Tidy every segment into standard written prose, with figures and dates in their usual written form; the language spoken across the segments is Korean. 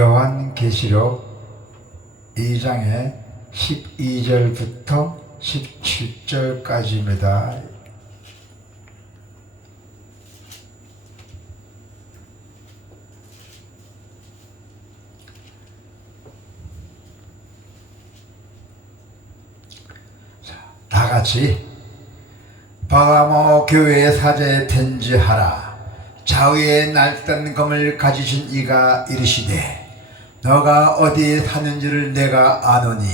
요한계시록 2장의 12절부터 17절까지입니다. 다 같이 버가모 교회의 사자에 편지하라. 좌우에 날쌘 검을 가지신 이가 이르시되 너가 어디에 사는지를 내가 아노니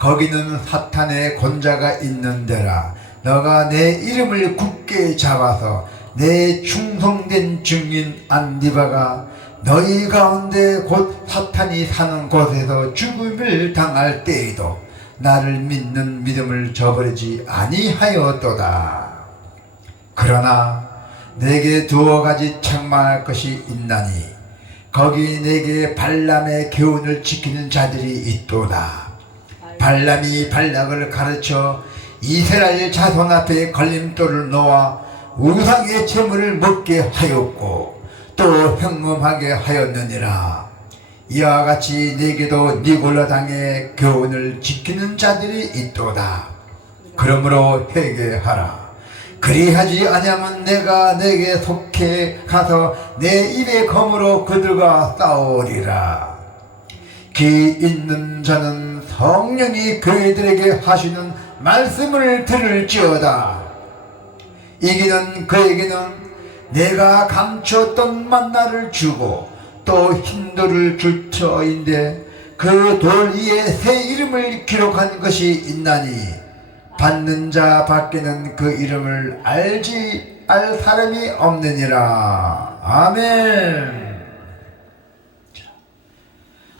거기는 사탄의 권자가 있는 데라. 너가 내 이름을 굳게 잡아서 내 충성된 증인 안디바가 너희 가운데 곧 사탄이 사는 곳에서 죽음을 당할 때에도 나를 믿는 믿음을 저버리지 아니하였도다. 그러나 내게 두어 가지 책망할 것이 있나니 거기 내게 발람의 교훈을 지키는 자들이 있도다. 발람이 발락을 가르쳐 이스라엘 자손 앞에 걸림돌을 놓아 우상의 제물을 먹게 하였고 또 현금하게 하였느니라. 이와 같이 내게도 니골라당의 교훈을 지키는 자들이 있도다. 그러므로 회개하라. 그리하지 아니하면 내가 내게 속해 가서 내 입의 검으로 그들과 싸우리라. 귀 있는 자는 성령이 그들에게 하시는 말씀을 들을지어다. 이기는 그에게는 내가 감추었던 만나를 주고 또 흰돌을 줄 터인데 그 돌 위에 새 이름을 기록한 것이 있나니 받는 자 밖에는 그 이름을 알 사람이 없느니라. 아멘.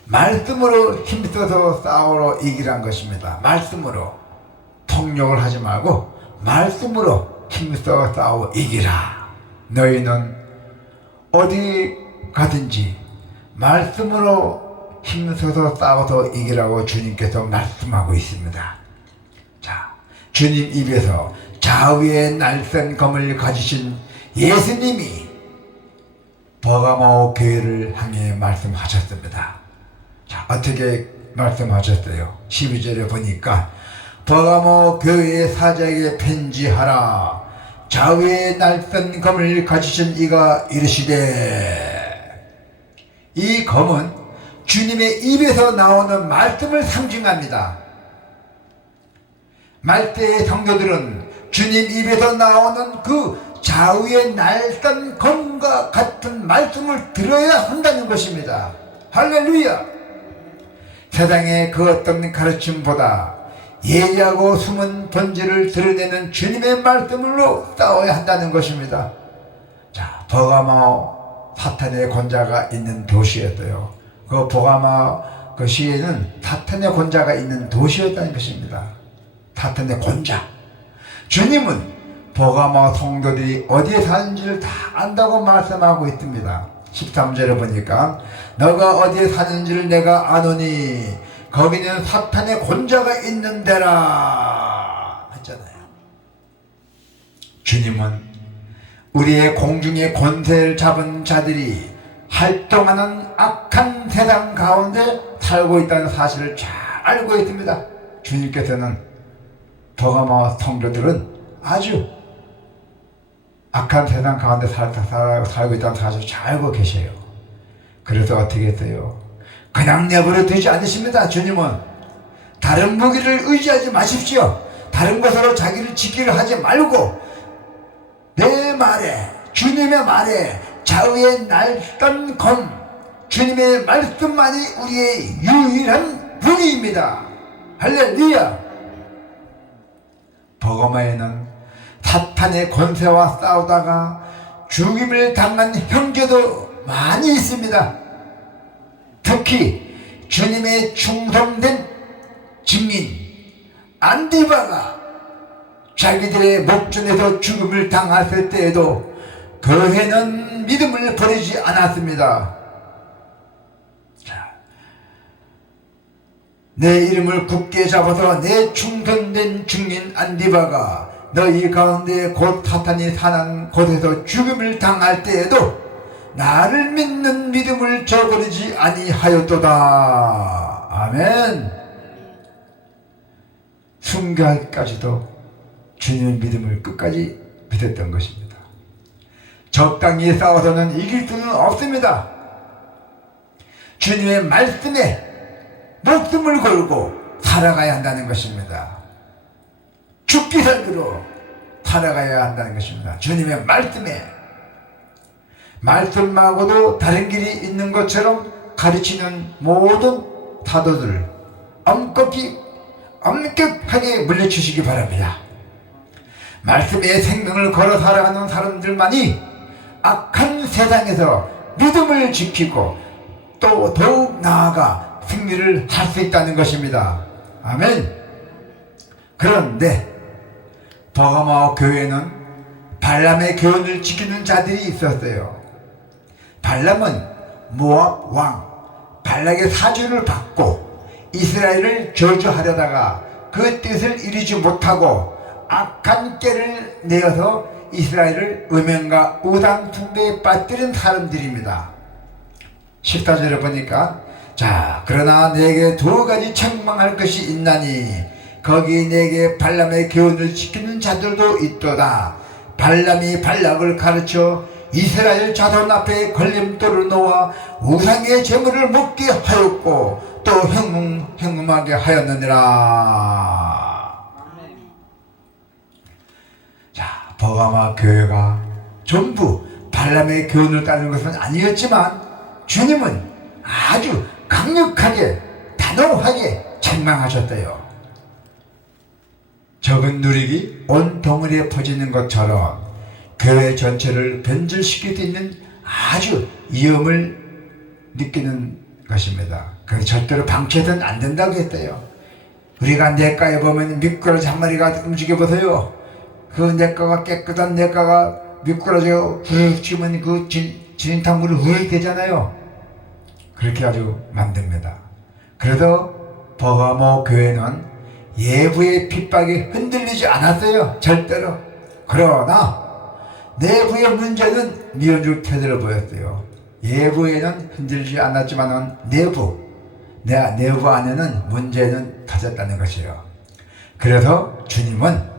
말씀으로 힘써서 싸우러 이기란 것입니다. 말씀으로 폭력을 하지 말고 말씀으로 힘써 싸워 이기라. 너희는 어디 가든지 말씀으로 힘써서 싸워서 이기라고 주님께서 말씀하고 있습니다. 자, 주님 입에서 좌우에 날쌘 검을 가지신 예수님이 버가모 교회를 향해 말씀하셨습니다. 자, 어떻게 말씀하셨어요? 12절에 보니까 버가모 교회의 사자에게 편지하라. 좌우에 날쌘 검을 가지신 이가 이르시되. 이 검은 주님의 입에서 나오는 말씀을 상징합니다. 말대의 성도들은 주님 입에서 나오는 그 좌우에 날쌘 검과 같은 말씀을 들어야 한다는 것입니다. 할렐루야. 세상의 그 어떤 가르침보다 예리하고 숨은 본질을 드러내는 주님의 말씀으로 싸워야 한다는 것입니다. 자, 버가모 사탄의 권자가 있는 도시였어요. 그 버가모 그 시에는 사탄의 권자가 있는 도시였다는 것입니다. 사탄의 권자. 주님은 버가모 성도들이 어디에 사는지를 다 안다고 말씀하고 있습니다. 13절에 보니까 너가 어디에 사는지를 내가 아노니 거기는 사탄의 권자가 있는 데라 했잖아요. 주님은 우리의 공중의 권세를 잡은 자들이 활동하는 악한 세상 가운데 살고 있다는 사실을 잘 알고 있습니다. 주님께서는 버가모 성도들은 아주 악한 세상 가운데 살고 있다는 사실을 잘 알고 계셔요. 그래서 어떻게 했어요? 그냥 내버려 두지 않으십니다. 주님은 다른 무기를 의지하지 마십시오. 다른 것으로 자기를 지키려 하지 말고 내 말에, 주님의 말에 좌우에 날쌘 검, 주님의 말씀만이 우리의 유일한 무기입니다. 할렐루야. 버가모에는 사탄의 권세와 싸우다가 죽임을 당한 형제도 많이 있습니다. 특히 주님의 충성된 증인 안디바가 자기들의 목전에서 죽음을 당했을 때에도 교회는 믿음을 버리지 않았습니다. 자, 내 이름을 굳게 잡아서 내 충성된 증인 안디바가 너희 가운데 곧 사탄이 사는 곳에서 죽음을 당할 때에도 나를 믿는 믿음을 저버리지 아니하였도다. 아멘. 순교할까지도 주님의 믿음을 끝까지 믿었던 것입니다. 적당히 싸워서는 이길 수는 없습니다. 주님의 말씀에 목숨을 걸고 살아가야 한다는 것입니다. 죽기 살기로 살아가야 한다는 것입니다. 주님의 말씀하고도 다른 길이 있는 것처럼 가르치는 모든 사도들 엄격하게 물리치시기 바랍니다. 말씀에 생명을 걸어 살아가는 사람들만이 악한 세상에서 믿음을 지키고 또 더욱 나아가 승리를 할 수 있다는 것입니다. 아멘. 그런데 버가모 교회는 발람의 교훈을 지키는 자들이 있었어요. 발람은 모압 왕 발락의 사주를 받고 이스라엘을 저주하려다가 그 뜻을 이루지 못하고 악한 꾀를 내어서 이스라엘을 음행과 우상 숭배에 빠뜨린 사람들입니다. 14절에 보니까 자 그러나 내게 두 가지 책망할 것이 있나니 거기 내게 발람의 교훈을 지키는 자들도 있도다. 발람이 발락을 가르쳐 이스라엘 자손 앞에 걸림돌을 놓아 우상의 제물을 먹게 하였고 또 행음하게 하였느니라. 자, 버가모 교회가 전부 발람의 교훈을 따르는 것은 아니었지만 주님은 아주 강력하게 단호하게 책망하셨대요. 적은 누룩이 온 덩어리에 퍼지는 것처럼 교회 전체를 변질시킬 수 있는 아주 위험을 느끼는 것입니다. 그래서 절대로 방치해서는 안 된다고 했대요. 우리가 냇가에 보면 미꾸라지 한 마리가 움직여보세요. 그 냇가가 깨끗한 냇가가 미꾸라지가 후루룩 치면 그 진탕물이 후루룩 되잖아요. 그렇게 아주 만듭니다. 그래서 버가모 교회는 예부의 핍박에 흔들리지 않았어요. 절대로. 그러나 내부의 문제는 미온적 태도를 보였어요. 예부에는 흔들리지 않았지만 내부 안에는 문제는 터졌다는 것이에요. 그래서 주님은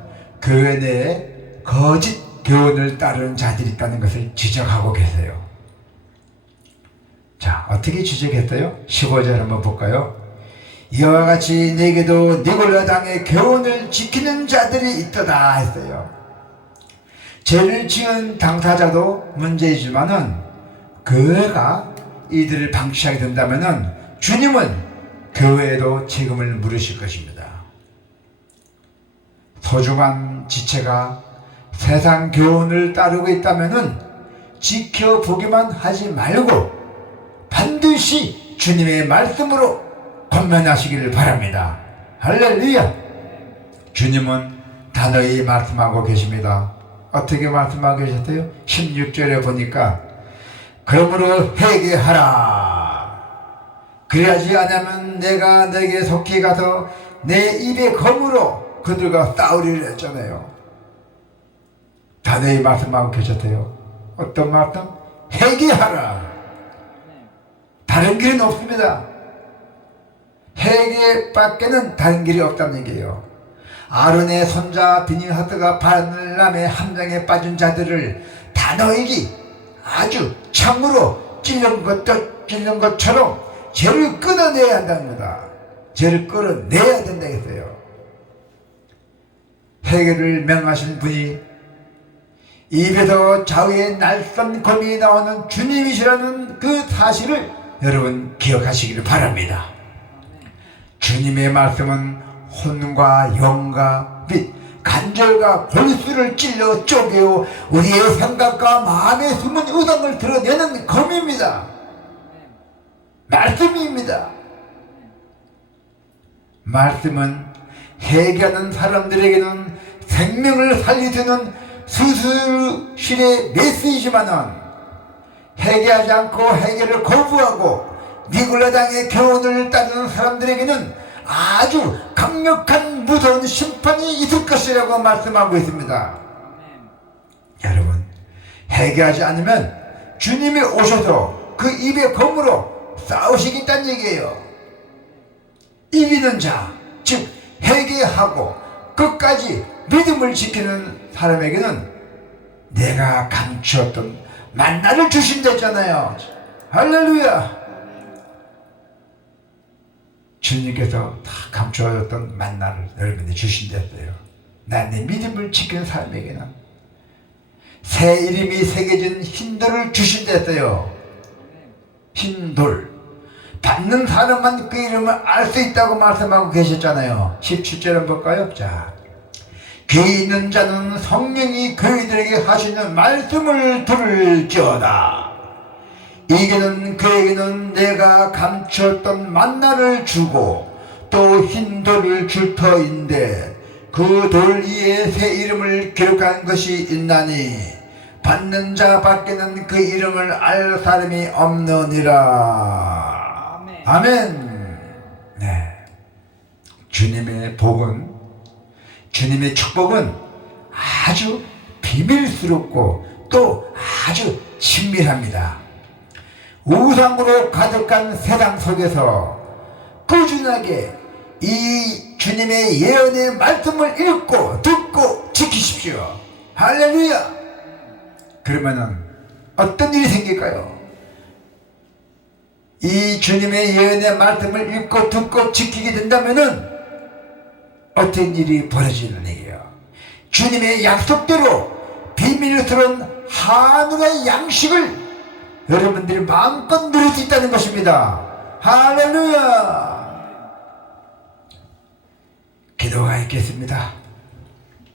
교회 내에 거짓 교훈을 따르는 자들이 있다는 것을 지적하고 계세요. 자, 어떻게 지적했어요? 15절 한번 볼까요? 이와 같이 내게도 니골라 당의 교훈을 지키는 자들이 있도다 했어요. 죄를 지은 당사자도 문제이지만은 교회가 이들을 방치하게 된다면은 주님은 교회에도 책임을 물으실 것입니다. 소중한 지체가 세상 교훈을 따르고 있다면은 지켜보기만 하지 말고 반드시 주님의 말씀으로 권면하시기를 바랍니다. 할렐루야. 주님은 단호히 말씀하고 계십니다. 어떻게 말씀하고 계셨어요? 16절에 보니까 그러므로 회개하라. 그래야지 않으면 내가 너에게 속히 가서 내 입의 검으로 그들과 싸우리라 했잖아요. 단호히 말씀하고 계셨어요. 어떤 말씀? 회개하라. 다른 길은 없습니다. 회개밖에는 다른 길이 없다는 얘기예요. 아론의 손자 비니하스가 발람의 함정에 빠진 자들을 단호히 아주 창으로 찔른 것처럼 죄를 끊어내야 한답니다. 죄를 끌어내야 된다 했어요. 회개를 명하신 분이 입에서 좌우의 날선 검이 나오는 주님이시라는 그 사실을 여러분 기억하시기를 바랍니다. 주님의 말씀은 혼과 영과 및 간절과 골수를 찔러 쪼개어 우리의 생각과 마음에 숨은 의도를 드러내는 검입니다. 말씀입니다. 말씀은 회개하는 사람들에게는 생명을 살리는 수술실의 메시지만은 회개하지 않고 회개를 거부하고 니골라당의 교훈을 따르는 사람들에게는 아주 강력한 무서운 심판이 있을 것이라고 말씀하고 있습니다. 여러분, 회개하지 않으면 주님이 오셔서 그 입의 검으로 싸우시겠다는 얘기예요. 이기는 자, 즉 회개하고 끝까지 믿음을 지키는 사람에게는 내가 감추었던 만나를 주신댔잖아요. 할렐루야. 주님께서 다 감추어졌던 만나를 여러분이 주신댔어요. 난 내 믿음을 지키는 사람에게는 새 이름이 새겨진 흰돌을 주신댔어요. 흰돌. 받는 사람만 그 이름을 알 수 있다고 말씀하고 계셨잖아요. 17절을 볼까요? 자, 귀 있는 자는 성령이 그들에게 하시는 말씀을 들을지어다. 이게는 그에게는 내가 감추었던 만나를 주고 또 흰돌을 줄 터인데 그 돌 위에 새 이름을 기록한 것이 있나니 받는 자 밖에는 그 이름을 알 사람이 없느니라. 아멘. 네. 주님의 복은, 주님의 축복은 아주 비밀스럽고 또 아주 친밀합니다. 우상으로 가득한 세상 속에서 꾸준하게 이 주님의 예언의 말씀을 읽고 듣고 지키십시오. 할렐루야. 그러면은 어떤 일이 생길까요? 이 주님의 예언의 말씀을 읽고 듣고 지키게 된다면은 어떤 일이 벌어지는 얘기예요. 주님의 약속대로 비밀스러운 하늘의 양식을 여러분들이 마음껏 누릴 수 있다는 것입니다. 할렐루야. 기도가 있겠습니다.